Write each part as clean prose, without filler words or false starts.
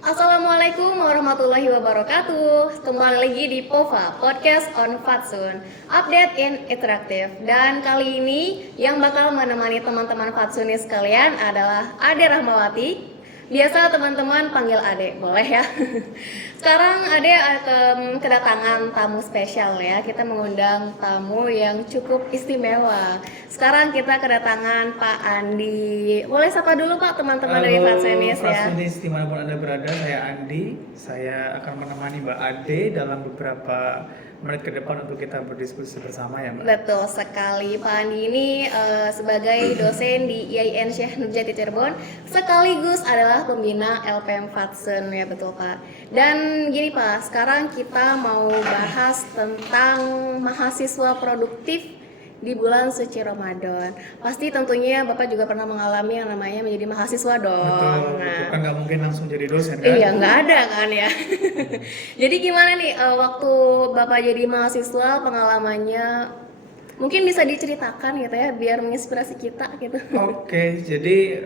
Assalamualaikum warahmatullahi wabarakatuh. Kembali lagi di POVA, Podcast on Fatsun, Update in Interaktif. Dan kali ini yang bakal menemani teman-teman Fatsunis sekalian adalah Ade Rahmawati. Biasa teman-teman panggil Ade, boleh ya? Sekarang Ade kedatangan tamu spesial ya. Kita mengundang tamu yang cukup istimewa. Sekarang kita kedatangan Pak Andi. Boleh sapa dulu Pak teman-teman dari Fatsunis ya. Fatsunis dimanapun Anda berada, saya Andi. Saya akan menemani Mbak Ade dalam beberapa menit ke depan untuk kita berdiskusi bersama ya Mbak. Betul sekali, Pak Andi ini sebagai dosen di IAIN Syekh Nurjati Cirebon sekaligus adalah pembina LPM Fatsun ya, betul Pak. Dan gini Pak, sekarang kita mau bahas tentang mahasiswa produktif di bulan suci Ramadan. Pasti tentunya Bapak juga pernah mengalami yang namanya menjadi mahasiswa dong. Betul, kan nggak mungkin langsung jadi dosen kan? Iya, nggak ada kan ya. Jadi gimana nih waktu Bapak jadi mahasiswa, pengalamannya mungkin bisa diceritakan gitu ya, biar menginspirasi kita gitu. Oke, jadi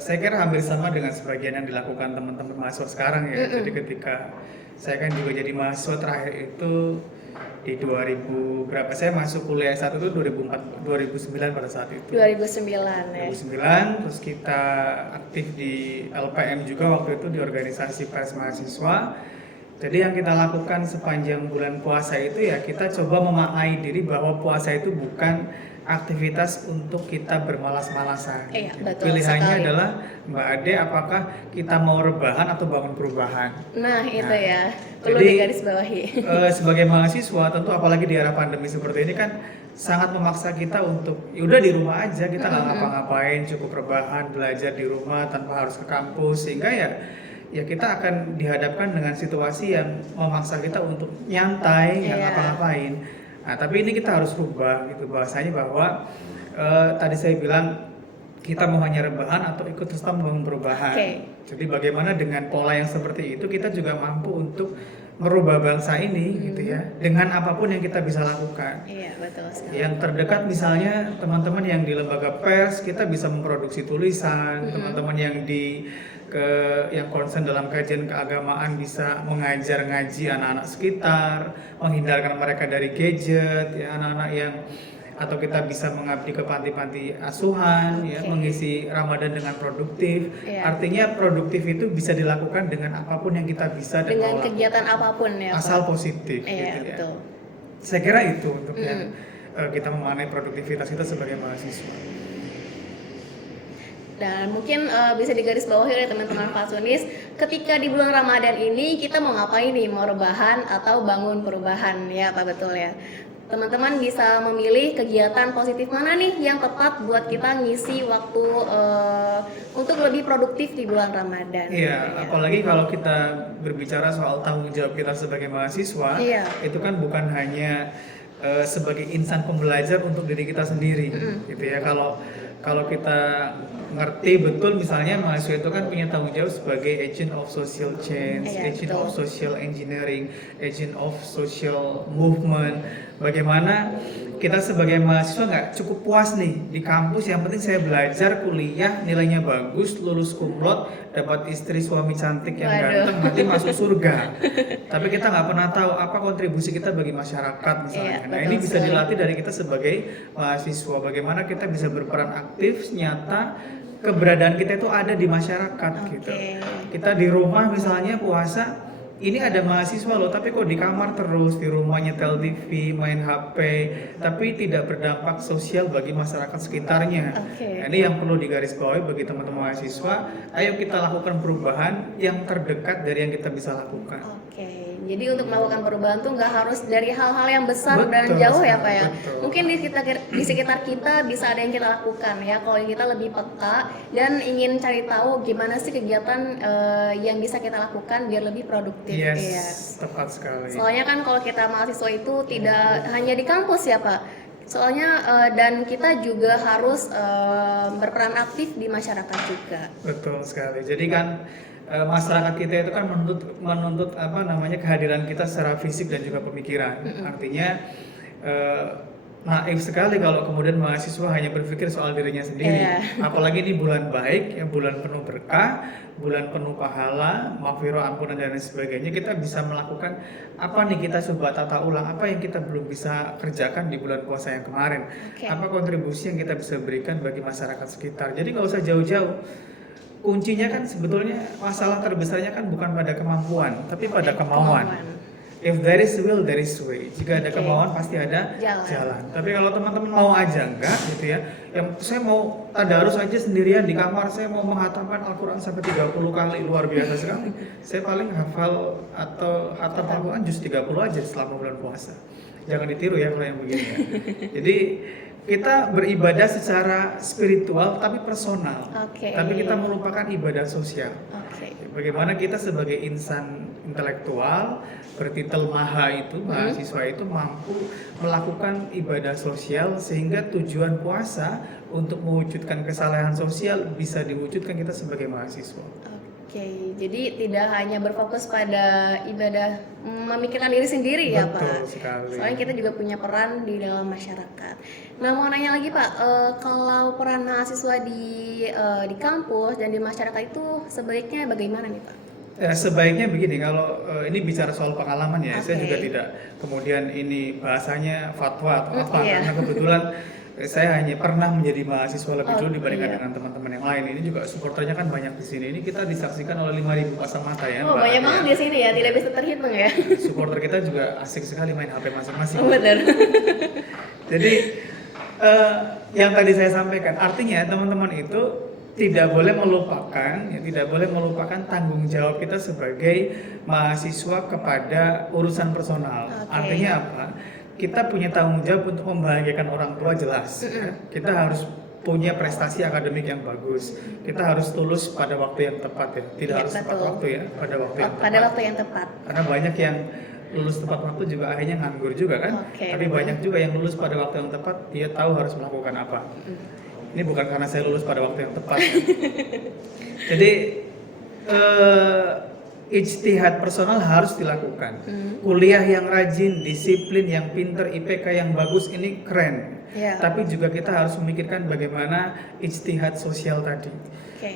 saya kira hampir sama dengan sebagian yang dilakukan teman-teman mahasiswa sekarang ya. Jadi ketika saya kan juga jadi mahasiswa terakhir itu di 2000 berapa, saya masuk kuliah S1 itu 2009 pada saat itu. 2009 ya. 2009, terus kita aktif di LPM juga waktu itu di organisasi pers mahasiswa. Jadi yang kita lakukan sepanjang bulan puasa itu ya kita coba memaknai diri bahwa puasa itu bukan aktivitas untuk kita bermalas-malasan. Iya, Jadi betul pilihannya sekali. adalah Mbak Ade apakah kita mau rebahan atau bangun perubahan. Nah, itu Nah, ya. Perlu jadi, digarisbawahi. Sebagai mahasiswa tentu apalagi di era pandemi seperti ini kan sangat memaksa kita untuk ya udah di rumah aja, kita nggak ngapa-ngapain, cukup rebahan, belajar di rumah tanpa harus ke kampus, sehingga ya kita akan dihadapkan dengan situasi yang memaksa kita untuk nyantai, nggak Iya. ngapa-ngapain. Nah, tapi ini kita harus rubah gitu bahasanya bahwa tadi saya bilang kita mau hanya rebahan atau ikut serta membangun perubahan. Oke. Jadi bagaimana dengan pola yang seperti itu kita juga mampu untuk merubah bangsa ini gitu ya, dengan apapun yang kita bisa lakukan. Iya, betul sekali. Yang terdekat misalnya teman-teman yang di lembaga pers kita bisa memproduksi tulisan, teman-teman yang yang concern dalam kajian keagamaan bisa mengajar ngaji anak-anak sekitar, menghindarkan mereka dari gadget ya, anak-anak yang atau kita bisa mengabdi ke panti-panti asuhan ya, mengisi Ramadan dengan produktif. Iya. Artinya produktif itu bisa dilakukan dengan apapun yang kita bisa dan Dengan mau kegiatan apapun ya, Pak. asal positif Iya, gitu ya. betul. Saya kira itu untuk yang kita memaknai produktivitas kita sebagai mahasiswa. Dan mungkin bisa digarisbawahi oleh teman-teman Fatsunis, ketika di bulan Ramadan ini kita mau ngapain nih, mau rebahan atau bangun perubahan ya Pak, betul ya. Teman-teman bisa memilih kegiatan positif mana nih yang tepat buat kita ngisi waktu untuk lebih produktif di bulan Ramadan. Iya, apalagi kalau kita berbicara soal tanggung jawab kita sebagai mahasiswa, Iya. itu kan bukan hanya sebagai insan pembelajar untuk diri kita sendiri, gitu ya. Kalau kita ngerti betul, misalnya mahasiswa itu kan punya tanggung jawab sebagai agent of social change, Iya, agent betul. of social engineering, agent of social movement. Bagaimana kita sebagai mahasiswa nggak cukup puas nih di kampus, yang penting saya belajar, kuliah, nilainya bagus, lulus cum laude, dapat istri suami cantik yang Waduh. ganteng, nanti masuk surga. Tapi kita nggak pernah tahu apa kontribusi kita bagi masyarakat misalnya. Iya, Nah, betul ini bisa sekali. dilatih dari kita sebagai mahasiswa. Bagaimana kita bisa berperan aktif, nyata keberadaan kita itu ada di masyarakat gitu. Kita di rumah misalnya puasa, ini ada mahasiswa loh, tapi kok di kamar terus, di rumah nyetel TV, main HP, tapi tidak berdampak sosial bagi masyarakat sekitarnya. Oke. Nah, ini yang perlu digarisbawahi bagi teman-teman mahasiswa. Ayo kita lakukan perubahan yang terdekat dari yang kita bisa lakukan. Oke, jadi untuk melakukan perubahan tuh nggak harus dari hal-hal yang besar dan Betul, jauh ya Pak ya. betul. Mungkin di sekitar kita bisa ada yang kita lakukan ya. Kalau kita lebih peka dan ingin cari tahu gimana sih kegiatan yang bisa kita lakukan biar lebih produktif. Yes, Iya. tepat sekali. Soalnya kan kalau kita mahasiswa itu tidak hanya di kampus ya Pak. Soalnya dan kita juga harus berperan aktif di masyarakat juga. Betul sekali. Jadi kan masyarakat kita itu kan menuntut apa namanya kehadiran kita secara fisik dan juga pemikiran. Artinya naif sekali kalau kemudian mahasiswa hanya berpikir soal dirinya sendiri. Apalagi ini bulan baik, ya bulan penuh berkah, bulan penuh pahala, maghfirah, ampunan dan lain sebagainya. Kita bisa melakukan apa nih, kita coba tata ulang apa yang kita belum bisa kerjakan di bulan puasa yang kemarin. Apa kontribusi yang kita bisa berikan bagi masyarakat sekitar. Jadi nggak usah jauh-jauh. Kuncinya kan sebetulnya masalah terbesarnya kan bukan pada kemampuan, tapi pada kemauan. If there is will, there is way. Jika ada kemauan, pasti ada jalan. Tapi kalau teman-teman mau aja enggak gitu ya. Yang saya mau tadarus aja sendirian di kamar, saya mau menghatamkan Al-Quran sampai 30 kali, luar biasa sekali. Saya paling hafal atau hatam Al-Quran just 30 aja selama bulan puasa. Jangan ditiru ya kalau yang begini ya. Jadi kita beribadah secara spiritual tapi personal. Tapi kita melupakan ibadah sosial. Bagaimana kita sebagai insan intelektual bertitel mahasiswa itu mampu melakukan ibadah sosial sehingga tujuan puasa untuk mewujudkan kesalehan sosial bisa diwujudkan kita sebagai mahasiswa. Jadi tidak hanya berfokus pada ibadah memikirkan diri sendiri ya Pak. Betul sekali. Soalnya kita juga punya peran di dalam masyarakat. Nah mau nanya lagi Pak, kalau peran mahasiswa di kampus dan di masyarakat itu sebaiknya bagaimana nih Pak? Ya, sebaiknya begini, kalau ini bicara soal pengalaman ya, saya juga tidak kemudian ini bahasanya fatwa atau apa, karena kebetulan saya hanya pernah menjadi mahasiswa lebih dulu dibandingkan dengan teman-teman yang lain. Ini juga supporternya kan banyak di sini. Ini kita disaksikan oleh 5.000 pasang mata ya. Banyak banget di sini ya, tidak bisa terhitung ya. Supporter kita juga asik sekali main HP masing-masing. Benar. Jadi yang tadi saya sampaikan, artinya teman-teman itu tidak boleh melupakan tanggung jawab kita sebagai mahasiswa kepada urusan personal. Artinya apa? Kita punya tanggung jawab untuk membahagiakan orang tua, jelas. Kita harus punya prestasi akademik yang bagus. Kita harus lulus pada waktu yang tepat ya. Tidak harus tepat waktu ya, pada waktu yang tepat. Karena banyak yang lulus tepat waktu juga akhirnya nganggur juga kan. Tapi banyak juga yang lulus pada waktu yang tepat, dia tahu harus melakukan apa. Ini bukan karena saya lulus pada waktu yang tepat. Jadi ijtihad personal harus dilakukan. Kuliah yang rajin, disiplin, yang pinter, IPK yang bagus ini keren. Tapi juga kita harus memikirkan bagaimana ijtihad sosial tadi.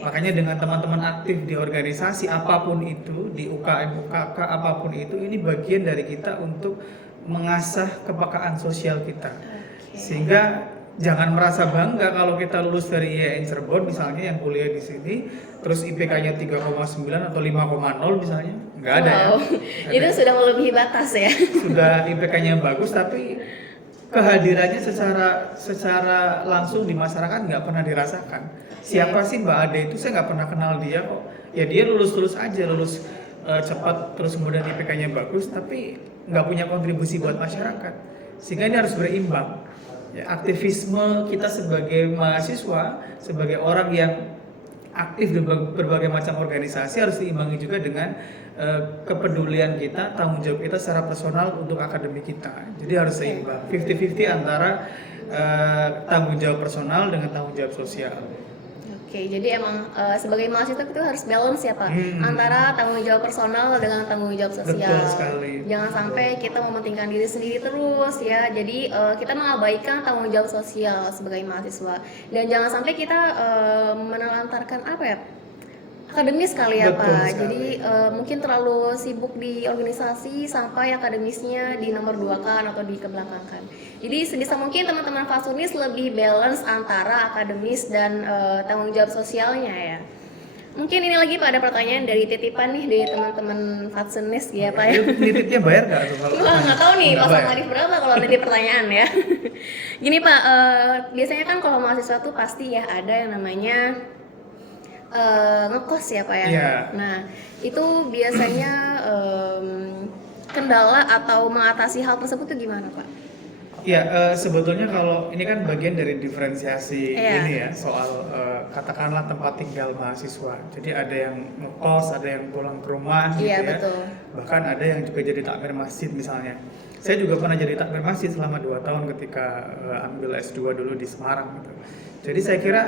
Makanya dengan teman-teman aktif di organisasi apapun itu, di UKM, UKK apapun itu, ini bagian dari kita untuk mengasah kepekaan sosial kita. Sehingga jangan merasa bangga kalau kita lulus dari IAIN Cirebon misalnya yang kuliah di sini, terus IPK-nya 3,9 atau 5,0 misalnya, nggak ada ya. Itu sudah melebihi batas ya. Sudah IPK-nya bagus tapi kehadirannya secara langsung di masyarakat nggak pernah dirasakan. Siapa sih Mbak Ade itu? Saya nggak pernah kenal dia kok. Ya dia lulus aja, cepat, terus kemudian IPK-nya bagus, tapi nggak punya kontribusi buat masyarakat. Sehingga ini harus berimbang. Ya, aktivisme kita sebagai mahasiswa, sebagai orang yang aktif di berbagai macam organisasi harus diimbangi juga dengan kepedulian kita, tanggung jawab kita secara personal untuk akademik kita. Jadi harus seimbang, 50-50 antara tanggung jawab personal dengan tanggung jawab sosial. Jadi emang sebagai mahasiswa itu harus balance ya Pak, antara tanggung jawab personal dengan tanggung jawab sosial. Betul sekali. Jangan sampai kita mementingkan diri sendiri terus ya. Jadi kita mengabaikan tanggung jawab sosial sebagai mahasiswa. Dan jangan sampai kita menelantarkan akademis kali ya Pak. Jadi mungkin terlalu sibuk di organisasi sampai akademisnya di nomor 2-kan atau dikebelakangkan. Jadi sebisa mungkin teman-teman Fatsunis lebih balance antara akademis dan tanggung jawab sosialnya ya. Mungkin ini lagi Pak ada pertanyaan dari titipan nih dari teman-teman Fatsunis ya Pak ya. Nitipnya bayar nggak tuh kalau? Nggak tahu nih pasang tarif berapa kalau ada pertanyaan ya. Gini Pak, biasanya kan kalau mahasiswa tuh pasti ya ada yang namanya ngekos ya Pak ya. Nah itu biasanya kendala atau mengatasi hal tersebut itu gimana Pak? Ya sebetulnya kalau ini kan bagian dari diferensiasi ini ya soal katakanlah tempat tinggal mahasiswa. Jadi ada yang ngekos, ada yang pulang ke rumah gitu ya. Betul. Bahkan ada yang juga jadi takmir masjid misalnya. Saya juga pernah jadi takmir masjid selama 2 tahun ketika ambil S2 dulu di Semarang gitu. Jadi saya kira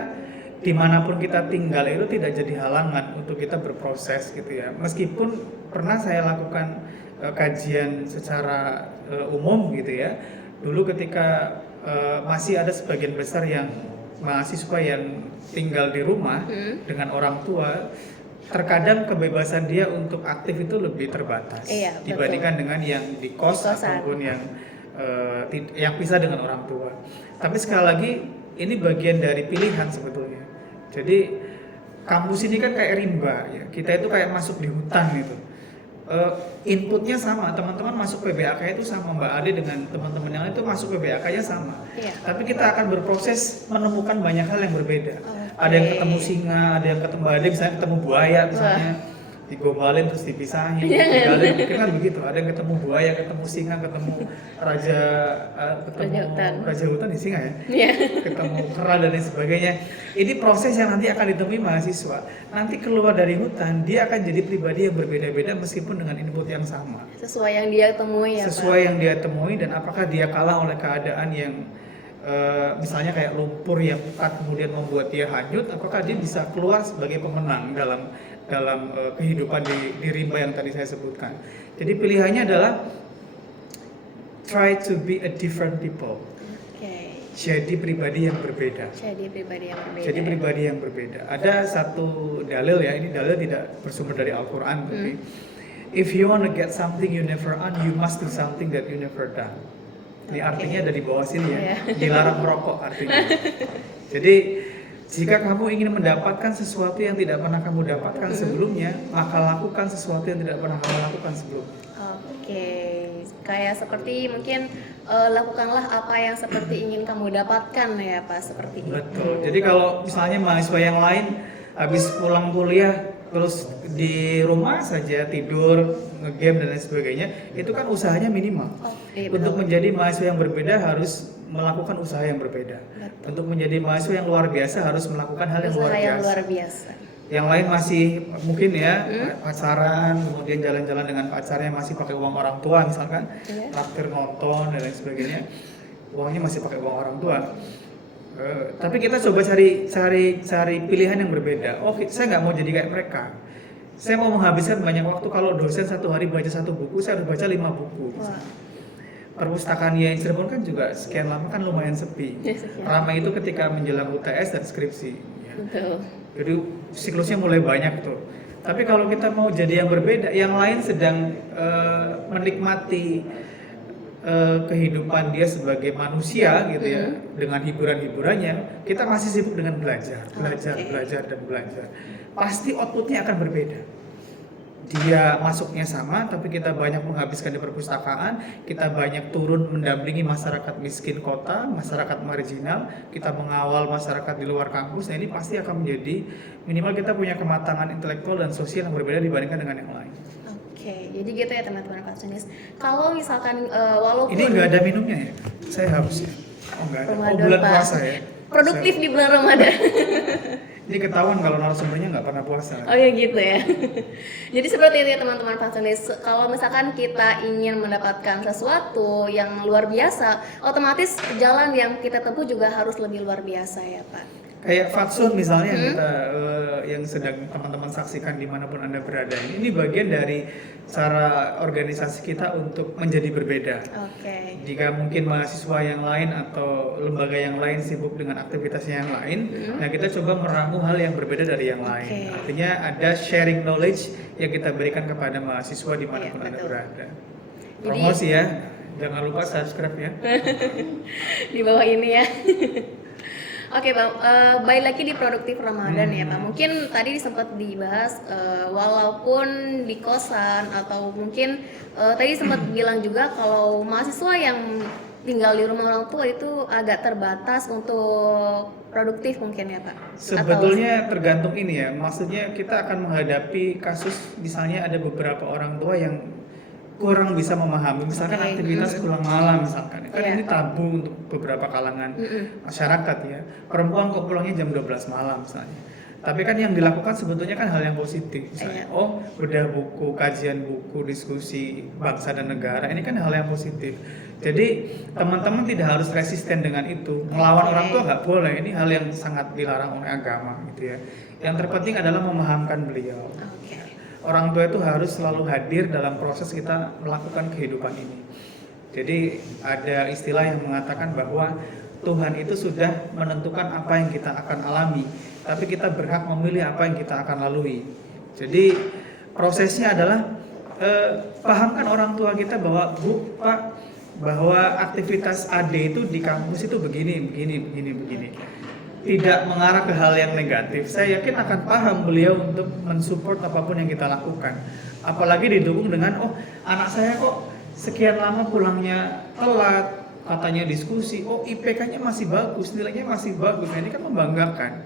dimanapun kita tinggal itu tidak jadi halangan untuk kita berproses gitu ya. Meskipun pernah saya lakukan kajian secara umum gitu ya. Dulu ketika masih ada sebagian besar yang mahasiswa yang tinggal di rumah dengan orang tua, terkadang kebebasan dia untuk aktif itu lebih terbatas dibandingkan dengan yang di kos ataupun yang pisah dengan orang tua. Tapi sekali lagi ini bagian dari pilihan sebetulnya. Jadi kampus ini kan kayak rimba ya. Kita itu kayak masuk di hutan gitu. Inputnya sama, teman-teman masuk PBAK itu sama, Mbak Ade dengan teman-teman yang lain itu masuk PBAK-nya sama. Tapi kita akan berproses menemukan banyak hal yang berbeda. Ada yang ketemu singa, ada yang ketemu badai, misalnya ketemu buaya misalnya. Digombalin terus dipisahin, digalin, mungkin kan begitu. Ada yang ketemu buaya, ketemu singa, ketemu raja hutan di singa ya, ketemu kera dan lain sebagainya. Ini proses yang nanti akan ditemui mahasiswa. Nanti keluar dari hutan, dia akan jadi pribadi yang berbeda-beda meskipun dengan input yang sama. Sesuai yang dia temui ya, sesuai yang dia temui, dan apakah dia kalah oleh keadaan yang misalnya kayak lumpur yang pekat kemudian membuat dia hanyut, apakah dia bisa keluar sebagai pemenang dalam kehidupan di rimba yang tadi saya sebutkan. Jadi pilihannya adalah try to be a different people. Jadi pribadi yang berbeda. Jadi pribadi yang berbeda. Ada satu dalil ya, ini dalil tidak bersumber dari Al-Quran, tapi if you want to get something you never earn, you must do something that you never done. Ini artinya dari bawah sini ya, dilarang merokok artinya. Jadi jika kamu ingin mendapatkan sesuatu yang tidak pernah kamu dapatkan sebelumnya, maka lakukan sesuatu yang tidak pernah kamu lakukan sebelumnya. Kayak seperti mungkin lakukanlah apa yang seperti ingin kamu dapatkan ya Pak, seperti itu. Betul. Jadi kalau misalnya mahasiswa yang lain habis pulang kuliah terus di rumah saja tidur, ngegame dan lain sebagainya, itu kan usahanya minimal. Untuk menjadi mahasiswa yang berbeda harus melakukan usaha yang berbeda. Untuk menjadi mahasiswa yang luar biasa harus melakukan hal yang luar biasa. Yang lain masih mungkin ya pacaran, kemudian jalan-jalan dengan pacarnya masih pakai uang orang tua misalkan, traktir nonton dan lain sebagainya, uangnya masih pakai uang orang tua. Tapi kita coba cari pilihan yang berbeda. Saya nggak mau jadi kayak mereka. Saya mau menghabiskan banyak waktu. Kalau dosen satu hari baca satu buku, saya harus baca 5 buku. Perpustakaan IAIN Cirebon kan juga sekian lama kan lumayan sepi. Ramai itu ketika menjelang UTS dan skripsi. Jadi siklusnya mulai banyak tuh. Tapi kalau kita mau jadi yang berbeda, yang lain sedang menikmati kehidupan dia sebagai manusia gitu ya, dengan hiburan-hiburannya, kita masih sibuk dengan belajar. Pasti outputnya akan berbeda. Dia masuknya sama, tapi kita banyak menghabiskan di perpustakaan, kita banyak turun mendampingi masyarakat miskin kota, masyarakat marginal, kita mengawal masyarakat di luar kampus. Nah ini pasti akan menjadi minimal kita punya kematangan intelektual dan sosial yang berbeda dibandingkan dengan yang lain. Jadi gitu ya teman-teman Fatsunis. Kalau misalkan walaupun ini nggak ada minumnya ya, saya haus ya. Nggak ada. Bulan puasa ya. Produktif di bulan Ramadan. Ini ketahuan kalau narasumbernya nggak pernah puasa. Gitu ya. Jadi seperti itu ya teman-teman Fatsunis. Kalau misalkan kita ingin mendapatkan sesuatu yang luar biasa, otomatis jalan yang kita tempuh juga harus lebih luar biasa ya Pak. Kayak Fatsun misalnya yang sedang teman-teman saksikan dimanapun Anda berada, ini bagian dari cara organisasi kita untuk menjadi berbeda. Jika mungkin mahasiswa yang lain atau lembaga yang lain sibuk dengan aktivitasnya yang lain, nah kita coba merangkum hal yang berbeda dari yang lain. Artinya ada sharing knowledge yang kita berikan kepada mahasiswa dimanapun Anda berada. Promosi ya, jangan lupa subscribe ya. Di bawah ini ya. Pak, balik lagi di produktif Ramadan ya Pak. Mungkin tadi sempat dibahas walaupun di kosan atau mungkin tadi sempat bilang juga kalau mahasiswa yang tinggal di rumah orang tua itu agak terbatas untuk produktif mungkin ya Pak? Sebetulnya tergantung ini ya, maksudnya kita akan menghadapi kasus misalnya ada beberapa orang tua yang kurang bisa memahami, misalkan aktivitas pulang malam misalkan, kan ini tabu untuk beberapa kalangan masyarakat ya. Perempuan kok pulangnya jam 12 malam misalnya. Tapi kan yang dilakukan sebetulnya kan hal yang positif, misalnya bedah buku, kajian buku, diskusi bangsa dan negara, ini kan hal yang positif. Jadi teman-teman tidak harus resisten dengan itu, melawan orang tua nggak boleh, ini hal yang sangat dilarang oleh agama gitu ya. Yang terpenting adalah memahamkan beliau. Orang tua itu harus selalu hadir dalam proses kita melakukan kehidupan ini. Jadi ada istilah yang mengatakan bahwa Tuhan itu sudah menentukan apa yang kita akan alami, tapi kita berhak memilih apa yang kita akan lalui. Jadi prosesnya adalah pahamkan orang tua kita bahwa Bu, Pak, bahwa aktivitas AD itu di kampus itu begini. Tidak mengarah ke hal yang negatif. Saya yakin akan paham beliau untuk mensupport apapun yang kita lakukan. Apalagi didukung dengan, oh anak saya kok sekian lama pulangnya telat, katanya diskusi, oh IPK-nya masih bagus, nilainya masih bagus. Nah, ini kan membanggakan.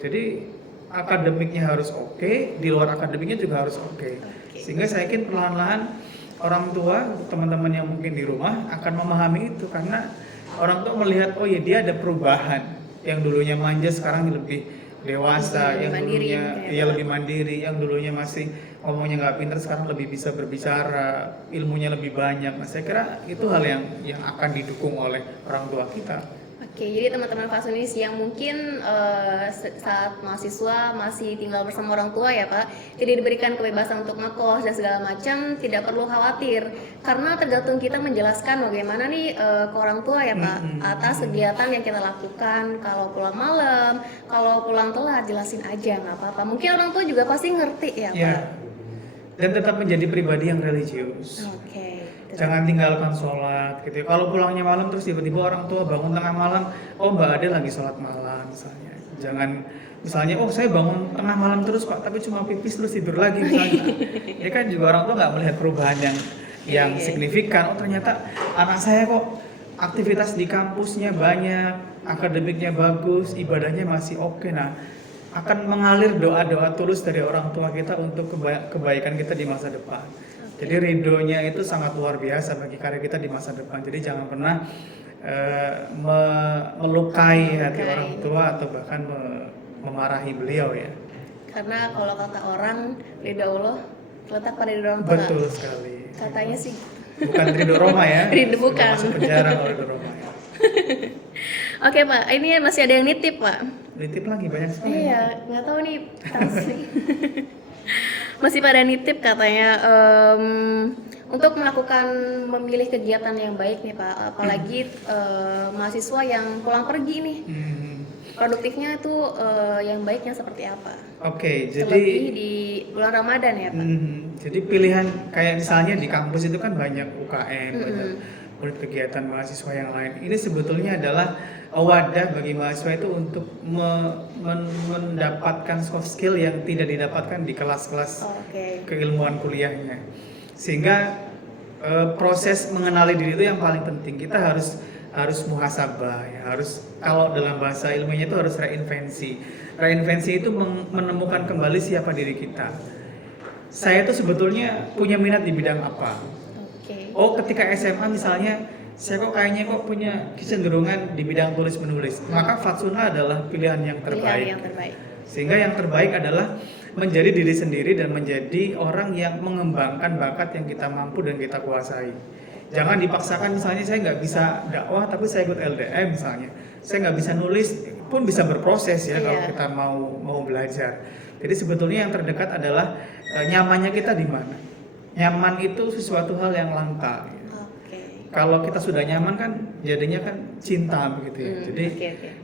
Jadi akademiknya harus oke, di luar akademiknya juga harus oke. Sehingga saya yakin perlahan-lahan orang tua, teman-teman yang mungkin di rumah akan memahami itu, karena orang tua melihat, oh ya dia ada perubahan. Yang dulunya manja sekarang lebih dewasa, yang dulunya lebih mandiri, yang dulunya masih ngomongnya nggak pintar sekarang lebih bisa berbicara, ilmunya lebih banyak. Nah, saya kira itu hal yang akan didukung oleh orang tua kita. Oke, jadi teman-teman Fatsunis yang mungkin saat mahasiswa masih tinggal bersama orang tua ya Pak, tidak diberikan kebebasan untuk ngekos dan segala macam, tidak perlu khawatir karena tergantung kita menjelaskan bagaimana nih ke orang tua ya Pak atas kegiatan yang kita lakukan. Kalau pulang malam, kalau pulang telat, jelasin aja nggak apa-apa. Mungkin orang tua juga pasti ngerti ya Pak. Dan tetap menjadi pribadi yang religius. Jangan tinggalkan sholat gitu. Kalau pulangnya malam terus tiba-tiba orang tua bangun tengah malam, oh Mbak Ade lagi sholat malam misalnya. Jangan misalnya, oh saya bangun tengah malam terus Pak, tapi cuma pipis terus tidur lagi misalnya. Ini kan juga orang tua nggak melihat perubahan yang signifikan. Oh ternyata anak saya kok aktivitas di kampusnya banyak, akademiknya bagus, ibadahnya masih oke. Nah, akan mengalir doa-doa tulus dari orang tua kita untuk kebaikan kita di masa depan. Jadi ridhonya itu sangat luar biasa bagi karir kita di masa depan. Jadi jangan pernah melukai hati orang tua atau bahkan memarahi beliau ya. Karena kalau kata orang, ridho Allah terletak pada ridho orang tua. Betul sekali. Katanya sih. Bukan ridho Roma ya. Ridho bukan. Masuk penjara kalau ridho Roma ya. Oke Pak, ini masih ada yang nitip Pak. Nitip lagi banyak sekali. Iya, nggak tahu nih masih pada nitip katanya untuk melakukan memilih kegiatan yang baik nih Pak, apalagi mahasiswa yang pulang pergi nih. Produktifnya itu yang baiknya seperti apa? Oke, jadi terlebih di bulan Ramadan ya Pak. Jadi pilihan kayak misalnya di kampus itu kan banyak UKM, banyak kegiatan mahasiswa yang lain. Ini sebetulnya adalah wadah bagi mahasiswa itu untuk mendapatkan soft skill yang tidak didapatkan di kelas-kelas keilmuan kuliahnya. Sehingga proses mengenali diri itu yang paling penting. Kita harus muhasabah ya, harus, kalau dalam bahasa ilmunya itu harus reinvensi. Reinvensi itu menemukan kembali siapa diri kita. Saya tuh sebetulnya punya minat di bidang apa? Oh, ketika SMA misalnya saya kayaknya punya kecenderungan di bidang tulis menulis, maka Fatsuna adalah pilihan yang terbaik. Sehingga yang terbaik adalah menjadi diri sendiri dan menjadi orang yang mengembangkan bakat yang kita mampu dan kita kuasai. Jangan dipaksakan, misalnya saya nggak bisa dakwah tapi saya ikut LDM misalnya, saya nggak bisa nulis pun bisa berproses ya kalau kita mau belajar. Jadi sebetulnya yang terdekat adalah nyamannya kita di mana. Nyaman itu sesuatu hal yang langka. Kalau kita sudah nyaman kan jadinya kan cinta begitu ya. Jadi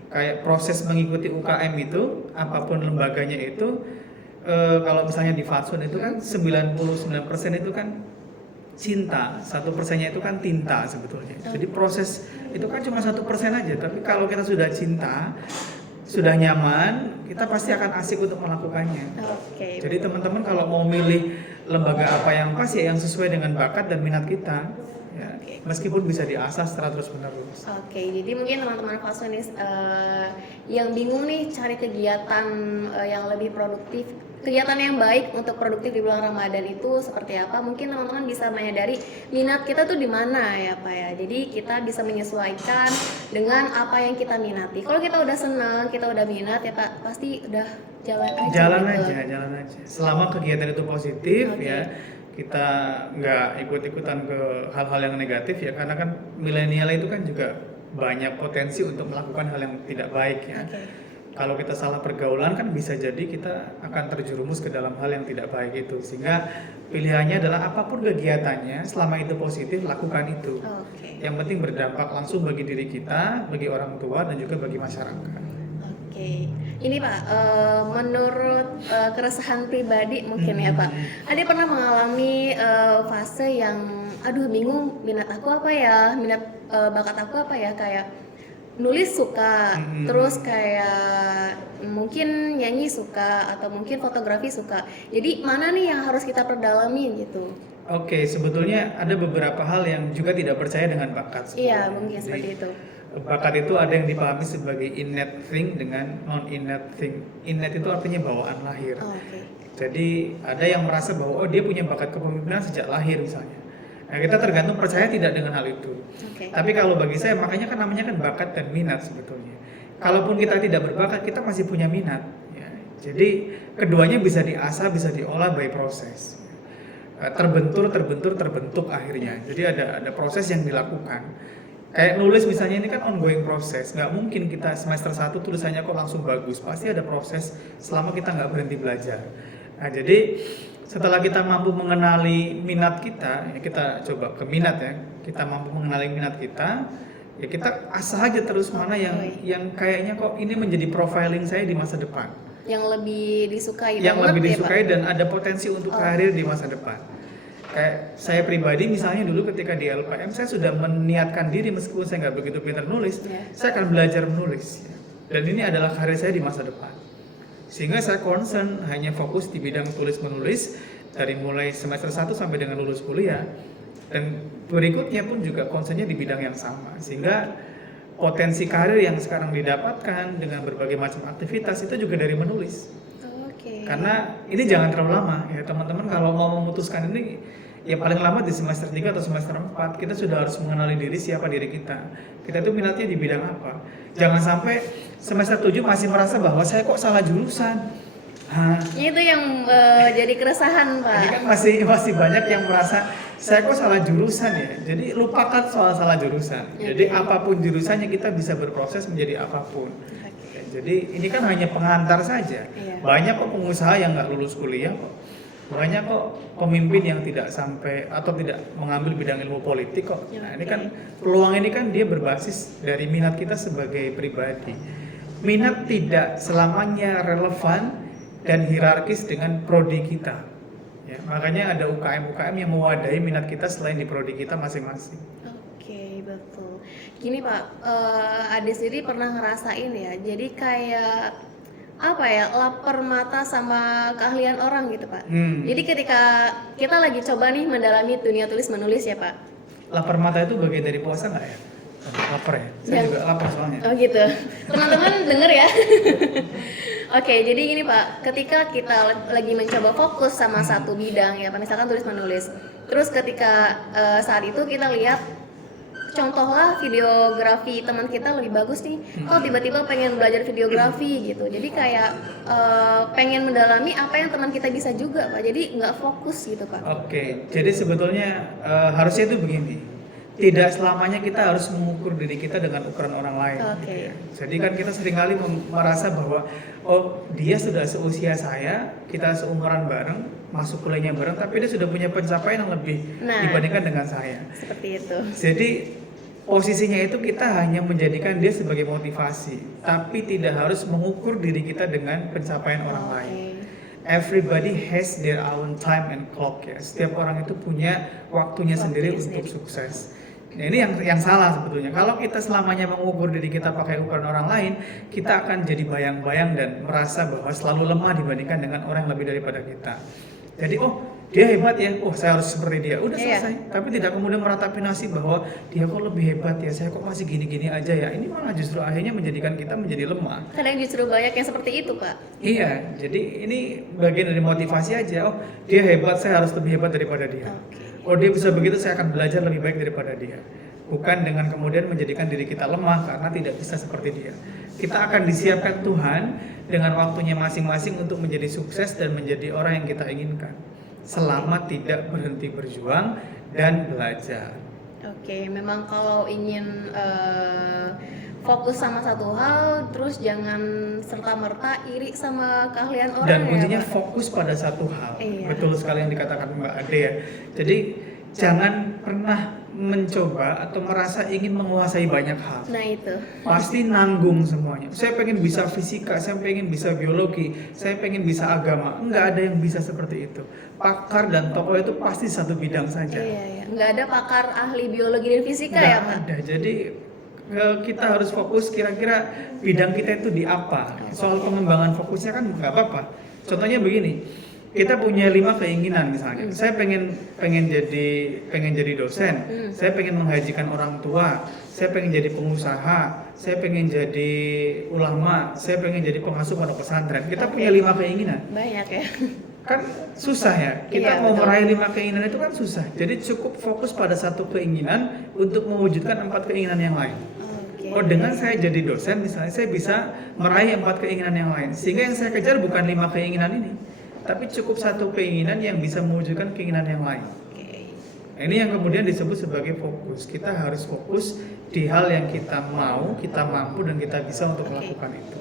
kayak proses mengikuti UKM itu, apapun lembaganya itu, kalau misalnya di Fatsun itu kan 99% itu kan cinta, 1%-nya itu kan tinta sebetulnya. Jadi proses itu kan cuma 1% aja, tapi kalau kita sudah cinta, sudah nyaman, kita pasti akan asik untuk melakukannya. Jadi teman-teman kalau mau milih lembaga apa yang pas ya yang sesuai dengan bakat dan minat kita. Ya, meskipun bisa diasah secara terus-menerus. Jadi mungkin teman-teman Fatsunis yang bingung nih cari kegiatan yang lebih produktif, kegiatan yang baik untuk produktif di bulan Ramadan itu seperti apa? Mungkin teman-teman bisa menyadari minat kita tuh di mana ya Pak ya. Jadi kita bisa menyesuaikan dengan apa yang kita minati. Kalau kita udah senang, kita udah minat ya Pak, pasti udah jalan aja. Selama kegiatan itu positif ya. Kita nggak ikut-ikutan ke hal-hal yang negatif ya, karena kan milenial itu kan juga banyak potensi untuk melakukan hal yang tidak baik ya. Kalau kita salah pergaulan kan bisa jadi kita akan terjerumus ke dalam hal yang tidak baik itu. Sehingga pilihannya adalah apapun kegiatannya, selama itu positif, lakukan itu. Oke. Yang penting berdampak langsung bagi diri kita, bagi orang tua, dan juga bagi masyarakat. Oke, ini Pak, menurut keresahan pribadi mungkin ya Pak, ada pernah mengalami fase yang, aduh bingung minat aku apa ya, bakat aku apa ya, kayak nulis suka, terus kayak mungkin nyanyi suka, atau mungkin fotografi suka. Jadi mana nih yang harus kita perdalami gitu? Oke, sebetulnya ada beberapa hal yang juga tidak percaya dengan bakat. Iya, sebetulnya. mungkin Jadi, seperti itu. bakat itu ada yang dipahami sebagai innate thing dengan non-innate thing. Innate itu artinya bawaan lahir. Oh, oke. Jadi ada yang merasa bahwa dia punya bakat kepemimpinan sejak lahir misalnya. Nah, kita tergantung percaya tidak dengan hal itu. Oke. Tapi kalau bagi saya makanya kan namanya kan bakat dan minat sebetulnya. Kalaupun kita tidak berbakat, kita masih punya minat. Ya. Jadi keduanya bisa diasah, bisa diolah by proses. Terbentuk akhirnya. Jadi ada proses yang dilakukan. Kayak nulis misalnya ini kan ongoing proses. Nggak mungkin kita semester 1 tulisannya kok langsung bagus. Pasti ada proses selama kita nggak berhenti belajar. Nah, jadi setelah kita mampu mengenali minat kita, ya kita coba ke minat ya. Kita mampu mengenali minat kita, ya kita asah aja terus mana yang kayaknya kok ini menjadi profiling saya di masa depan. Yang lebih disukai Yang banget lebih ya, disukai Pak? dan ada potensi untuk karir di masa depan. Kayak saya pribadi misalnya dulu ketika di LPM saya sudah meniatkan diri meskipun saya nggak begitu pintar nulis, saya akan belajar menulis. Dan ini adalah karir saya di masa depan. Sehingga saya concern hanya fokus di bidang tulis menulis dari mulai semester 1 sampai dengan lulus kuliah. Dan berikutnya pun juga concernnya di bidang yang sama. Sehingga potensi karir yang sekarang didapatkan dengan berbagai macam aktivitas itu juga dari menulis. Oke. Karena ini jangan terlalu lama ya teman-teman, kalau mau memutuskan ini ya paling lama di semester 3 atau semester 4 kita sudah harus mengenali diri, siapa diri kita. Kita itu minatnya di bidang apa. Jangan sampai semester 7 masih merasa bahwa saya kok salah jurusan. Itu yang jadi keresahan, Pak. Ini kan masih banyak yang merasa saya kok salah jurusan ya. Jadi lupakan soal salah jurusan. Jadi apapun jurusannya kita bisa berproses menjadi apapun. Jadi ini kan hanya pengantar saja. Banyak kok pengusaha yang nggak lulus kuliah kok. Banyak kok pemimpin yang tidak sampai atau tidak mengambil bidang ilmu politik kok. Nah ini kan peluang ini kan dia berbasis dari minat kita sebagai pribadi. Minat tidak selamanya relevan dan hierarkis dengan prodi kita. Ya, makanya ada UKM yang mewadahi minat kita selain di prodi kita masing-masing. Oke, betul. Gini Pak, Ade sendiri pernah ngerasain ya, jadi kayak apa ya, lapar mata sama keahlian orang gitu Pak. Jadi ketika kita lagi coba nih mendalami dunia tulis menulis ya Pak. Lapar mata itu bagian dari puasa nggak ya? Lapar ya? Saya juga lapar soalnya. Oh gitu, teman-teman denger ya. Oke, jadi gini Pak, ketika kita lagi mencoba fokus sama satu bidang ya, misalkan tulis menulis, terus ketika saat itu kita lihat contohlah videografi teman kita lebih bagus nih, kok tiba-tiba pengen belajar videografi gitu, jadi kayak pengen mendalami apa yang teman kita bisa juga Pak, jadi nggak fokus gitu Pak. Oke, jadi sebetulnya harusnya itu begini. Tidak selamanya kita harus mengukur diri kita dengan ukuran orang lain. Oke. Jadi kan kita seringkali merasa bahwa oh dia sudah seusia saya, kita seumuran bareng, masuk kuliahnya bareng, tapi dia sudah punya pencapaian yang lebih dibandingkan dengan saya. Seperti itu. Jadi posisinya itu kita hanya menjadikan dia sebagai motivasi, tapi tidak harus mengukur diri kita dengan pencapaian orang lain. Everybody has their own time and clock ya. Setiap orang itu punya waktunya sendiri untuk sukses. Nah, ini yang salah sebetulnya. Kalau kita selamanya mengukur diri kita pakai ukuran orang lain, kita akan jadi bayang-bayang dan merasa bahwa selalu lemah dibandingkan dengan orang yang lebih daripada kita. Jadi dia hebat ya, saya harus seperti dia. Udah selesai. Tapi tidak kemudian meratapi nasib bahwa dia kok lebih hebat ya, saya kok masih gini-gini aja ya. Ini malah justru akhirnya menjadikan kita menjadi lemah. Kadang justru banyak yang seperti itu Pak. Iya, jadi ini bagian dari motivasi aja. Dia hebat, saya harus lebih hebat daripada dia. Dia bisa begitu, saya akan belajar lebih baik daripada dia. Bukan dengan kemudian menjadikan diri kita lemah karena tidak bisa seperti dia. Kita akan disiapkan Tuhan dengan waktunya masing-masing untuk menjadi sukses dan menjadi orang yang kita inginkan. Selama tidak berhenti berjuang dan belajar. Oke, memang kalau ingin fokus sama satu hal, terus jangan serta-merta iri sama keahlian orang. Dan ya, kuncinya Pak? fokus pada satu hal. Iya. Betul sekali yang dikatakan Mbak Ade ya. Jadi jangan pernah mencoba atau merasa ingin menguasai banyak hal. Nah itu. Pasti nanggung semuanya. Saya pengen bisa fisika, saya pengen bisa biologi, saya pengen bisa agama. Enggak ada yang bisa seperti itu. Pakar dan tokoh itu pasti satu bidang saja. Iya. Nggak ada pakar ahli biologi dan fisika Nggak ya, Pak? ada. Jadi kita harus fokus kira-kira bidang kita itu di apa. Soal pengembangan fokusnya kan nggak apa-apa. Contohnya begini, kita punya 5 keinginan misalnya. Saya pengen jadi dosen, saya pengen menghajikan orang tua, saya pengen jadi pengusaha, saya pengen jadi ulama, saya pengen jadi pengasuh pondok pesantren. Kita punya 5 keinginan. Banyak ya. Kan susah ya, Iya, kita mau betul. meraih 5 keinginan itu kan susah. Jadi cukup fokus pada satu keinginan untuk mewujudkan 4 keinginan yang lain. Oke. Oh, dengan saya jadi dosen misalnya, saya bisa meraih 4 keinginan yang lain. Sehingga yang saya kejar bukan 5 keinginan ini, tapi cukup satu keinginan yang bisa mewujudkan keinginan yang lain. Oke. Ini yang kemudian disebut sebagai fokus. Kita harus fokus di hal yang kita mau, kita mampu, dan kita bisa untuk Oke. melakukan itu.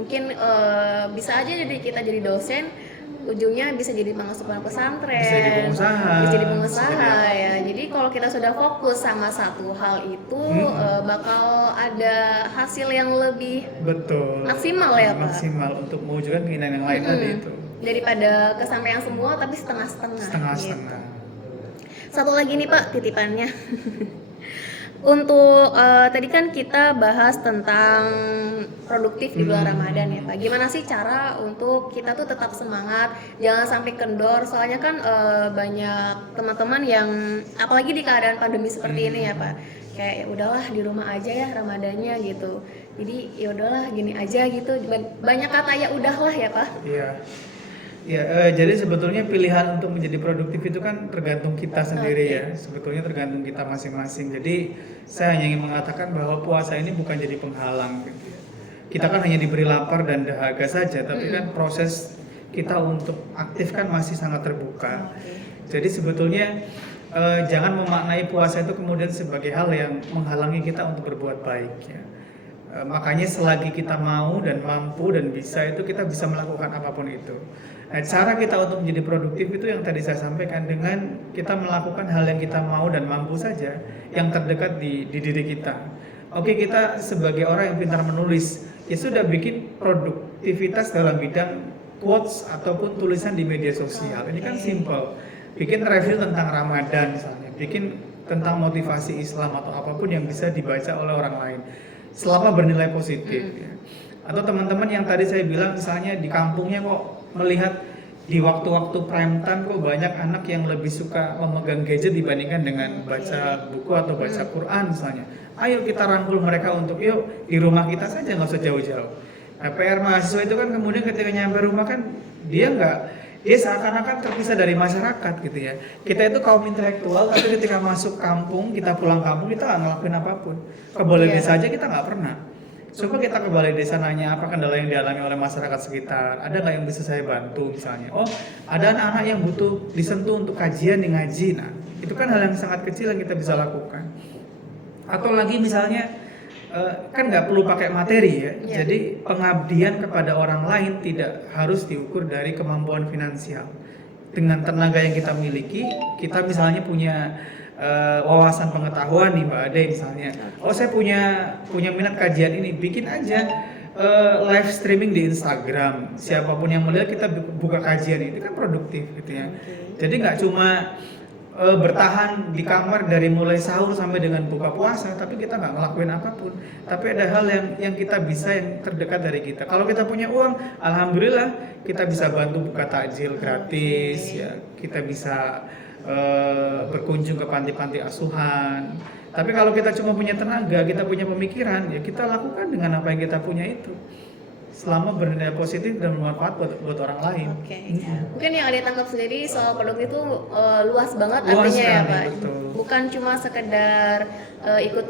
Mungkin bisa aja jadi kita jadi dosen, ujungnya bisa jadi pengasuh pondok pesantren, Bisa jadi pengusaha, bisa jadi pengusaha bisa jadi ya. Jadi kalau kita sudah fokus sama satu hal itu, bakal ada hasil yang lebih Betul. Maksimal ya, Pak? Maksimal untuk mewujudkan keinginan yang lain tadi itu. daripada kesampaian semua tapi setengah-setengah. Setengah-setengah. Gitu. Satu lagi nih Pak titipannya. Untuk tadi kan kita bahas tentang produktif di bulan Ramadan ya Pak. Gimana sih cara untuk kita tuh tetap semangat, jangan sampai kendor. Soalnya kan banyak teman-teman yang apalagi di keadaan pandemi seperti ini ya Pak. Kayak ya udahlah di rumah aja ya Ramadannya gitu. Jadi ya udahlah gini aja gitu. Banyak kata ya udahlah ya Pak. Iya. Ya, jadi sebetulnya pilihan untuk menjadi produktif itu kan tergantung kita sendiri ya. Sebetulnya tergantung kita masing-masing. Jadi saya hanya ingin mengatakan bahwa puasa ini bukan jadi penghalang. Gitu ya. Kita kan hanya diberi lapar dan dahaga saja, tapi kan proses kita untuk aktif kan masih sangat terbuka. Jadi sebetulnya jangan memaknai puasa itu kemudian sebagai hal yang menghalangi kita untuk berbuat baik ya. Makanya selagi kita mau dan mampu dan bisa, itu kita bisa melakukan apapun itu. Nah, cara kita untuk menjadi produktif itu yang tadi saya sampaikan, dengan kita melakukan hal yang kita mau dan mampu saja, yang terdekat di diri kita. Oke, kita sebagai orang yang pintar menulis, ya sudah bikin produktivitas dalam bidang quotes ataupun tulisan di media sosial. Ini kan simple. Bikin review tentang Ramadan misalnya, bikin tentang motivasi Islam atau apapun yang bisa dibaca oleh orang lain, selama bernilai positif. Ya. Atau teman-teman yang tadi saya bilang misalnya di kampungnya kok melihat di waktu-waktu prime time kok banyak anak yang lebih suka memegang gadget dibandingkan dengan baca buku atau baca Quran misalnya. Ayo kita rangkul mereka untuk yuk di rumah kita saja, nggak usah jauh-jauh. Nah, PR mahasiswa itu kan kemudian ketika nyampe rumah kan dia seakan-akan terpisah dari masyarakat gitu ya. Kita itu kaum intelektual, tapi ketika masuk kampung, kita pulang kampung, kita nggak ngelakuin apapun. Ke balai desa aja kita nggak pernah. Coba kita ke balai desa nanya apa kendala yang dialami oleh masyarakat sekitar, ada nggak yang bisa saya bantu misalnya. Oh, ada anak-anak yang butuh disentuh untuk kajian di ngaji. Nah, itu kan hal yang sangat kecil yang kita bisa lakukan. Atau lagi misalnya kan nggak perlu pakai materi ya. Jadi pengabdian kepada orang lain tidak harus diukur dari kemampuan finansial. Dengan tenaga yang kita miliki, kita misalnya punya wawasan pengetahuan nih Mbak Ade misalnya. Oh, saya punya minat kajian ini, bikin aja live streaming di Instagram. Siapapun yang melihat kita buka kajian itu kan produktif gitu ya. Jadi nggak cuma bertahan di kamar dari mulai sahur sampai dengan buka puasa, tapi kita nggak ngelakuin apapun. Tapi ada hal yang kita bisa, yang terdekat dari kita. Kalau kita punya uang, alhamdulillah kita bisa bantu buka takjil gratis ya. Kita bisa berkunjung ke panti-panti asuhan. Tapi kalau kita cuma punya tenaga, kita punya pemikiran, ya kita lakukan dengan apa yang kita punya itu. selama bernilai positif dan bermanfaat buat orang lain. Oke. Mungkin yang ada tangkap sendiri soal produk itu luas banget Luas artinya ya sekali, Pak. betul. Bukan cuma sekedar ikut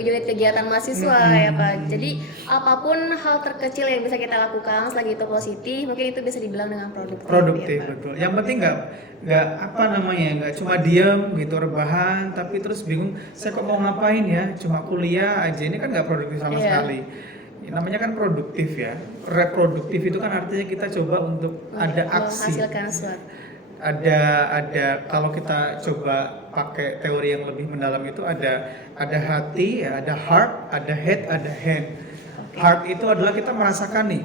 unit kegiatan mahasiswa ya Pak. Jadi apapun hal terkecil yang bisa kita lakukan selagi itu positif, mungkin itu bisa dibilang dengan Produktif, ya, Pak. betul. Yang penting nggak cuma diam gitu rebahan, tapi terus bingung saya kok mau ngapain ya, cuma kuliah aja, ini kan nggak produktif sama sekali. Namanya kan produktif ya. Reproduktif itu kan artinya kita coba untuk ada aksi. Menghasilkan sesuatu. Ada kalau kita coba pakai teori yang lebih mendalam itu ada hati, ya, ada heart, ada head, ada hand. Heart itu adalah kita merasakan nih.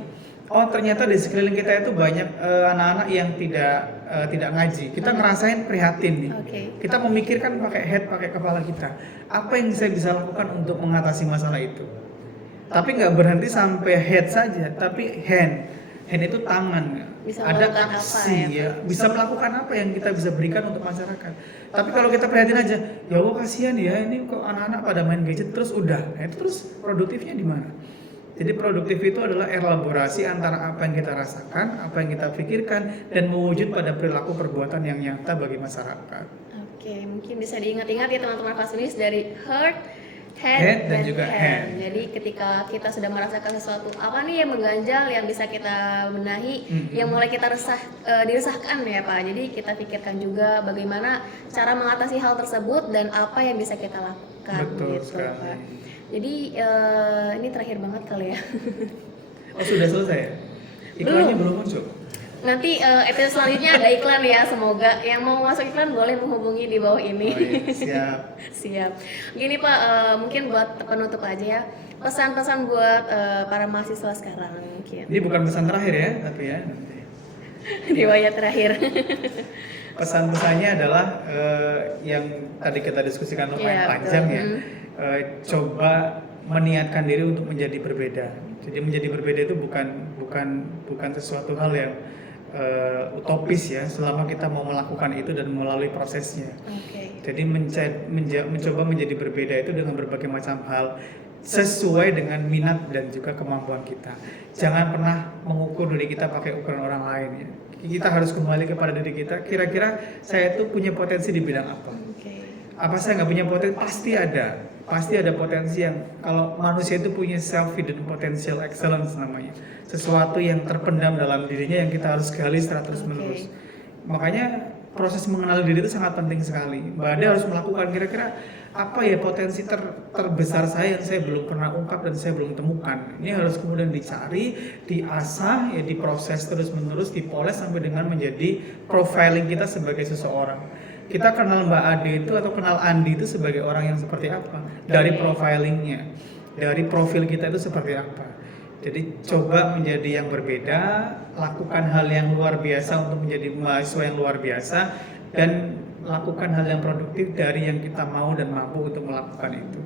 Oh ternyata di sekeliling kita itu banyak anak-anak yang tidak ngaji. Kita ngerasain prihatin nih. Kita memikirkan pakai head, pakai kepala kita. Apa yang saya bisa lakukan untuk mengatasi masalah itu? Tapi nggak berhenti sampai head saja, tapi hand itu tangan, bisa ada aksi ya, bisa melakukan apa yang kita bisa berikan untuk masyarakat. Tapi kalau kita prihatin aja, ya Allah kasihan ya, ini kok anak-anak pada main gadget terus udah, nah itu terus produktifnya di mana? Jadi produktif itu adalah elaborasi antara apa yang kita rasakan, apa yang kita pikirkan, dan mewujud pada perilaku perbuatan yang nyata bagi masyarakat. Oke, mungkin bisa diingat-ingat ya teman-teman fasunis dari heart, head dan juga hand. Jadi ketika kita sudah merasakan sesuatu apa nih yang mengganjal yang bisa kita benahi, yang mulai kita diresahkan ya Pak. Jadi kita pikirkan juga bagaimana cara mengatasi hal tersebut dan apa yang bisa kita lakukan. Betul gitu, sekali. Pak. Jadi ini terakhir banget kali ya. Oh sudah selesai ya? Iklannya belum muncul? Nanti episode selanjutnya ada iklan ya, semoga yang mau masuk iklan boleh menghubungi di bawah ini. Oh, iya. Siap. Siap. Gini Pak, mungkin buat penutup aja ya, pesan-pesan buat para mahasiswa sekarang mungkin. Ini bukan pesan terakhir ya, tapi ya. Riwayat terakhir. Pesan-pesannya adalah yang tadi kita diskusikan lumayan panjang ya. Coba meniatkan diri untuk menjadi berbeda. Jadi menjadi berbeda itu bukan sesuatu hal yang utopis ya, selama kita mau melakukan itu dan melalui prosesnya. Jadi mencoba menjadi berbeda itu dengan berbagai macam hal sesuai dengan minat dan juga kemampuan kita. Jangan pernah mengukur diri kita pakai ukuran orang lain ya. Kita harus kembali kepada diri kita. Kira-kira saya itu punya potensi di bidang apa? Apa saya nggak punya potensi? Pasti ada potensi yang kalau manusia itu punya self-hidden potential excellence namanya, sesuatu yang terpendam dalam dirinya yang kita harus gali secara terus-menerus. Makanya proses mengenal diri itu sangat penting sekali. Mbak Ade harus melakukan kira-kira apa ya potensi terbesar saya yang saya belum pernah ungkap dan saya belum temukan. Ini harus kemudian dicari, diasah, ya diproses terus-menerus, dipoles sampai dengan menjadi profiling kita sebagai seseorang. Kita kenal Mbak Ade itu atau kenal Andi itu sebagai orang yang seperti apa? Dari profilingnya, dari profil kita itu seperti apa. Jadi coba menjadi yang berbeda, lakukan hal yang luar biasa untuk menjadi mahasiswa yang luar biasa, dan lakukan hal yang produktif dari yang kita mau dan mampu untuk melakukan itu.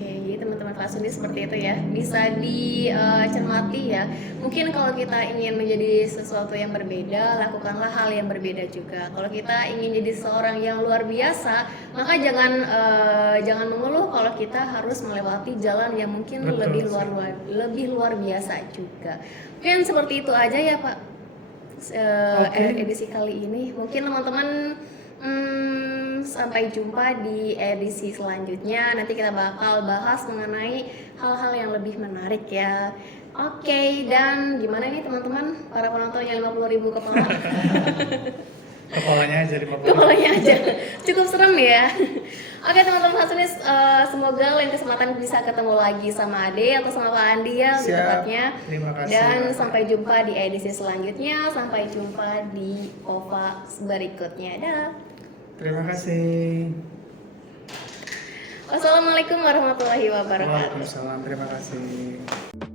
Jadi teman-teman fasunis seperti itu ya, bisa dicermati ya. Mungkin kalau kita ingin menjadi sesuatu yang berbeda, lakukanlah hal yang berbeda juga. Kalau kita ingin jadi seorang yang luar biasa, maka jangan mengeluh kalau kita harus melewati jalan yang mungkin lebih luar biasa juga. Mungkin seperti itu aja ya Pak. Edisi kali ini mungkin teman-teman sampai jumpa di edisi selanjutnya. Nanti kita bakal bahas mengenai hal-hal yang lebih menarik ya. Oke, dan gimana nih teman-teman para penonton yang 50.000 kepala? Kepalanya aja 50. Kepalanya aja. Cukup serem ya. Oke teman-teman fasunis, semoga lain kesempatan bisa ketemu lagi sama Ade atau sama Pak Andi ya lebih tepatnya. Terima kasih. Dan sampai jumpa di edisi selanjutnya. Sampai jumpa di OVA berikutnya. Dah. Terima kasih. Wassalamualaikum warahmatullahi wabarakatuh. Waalaikumsalam. Terima kasih.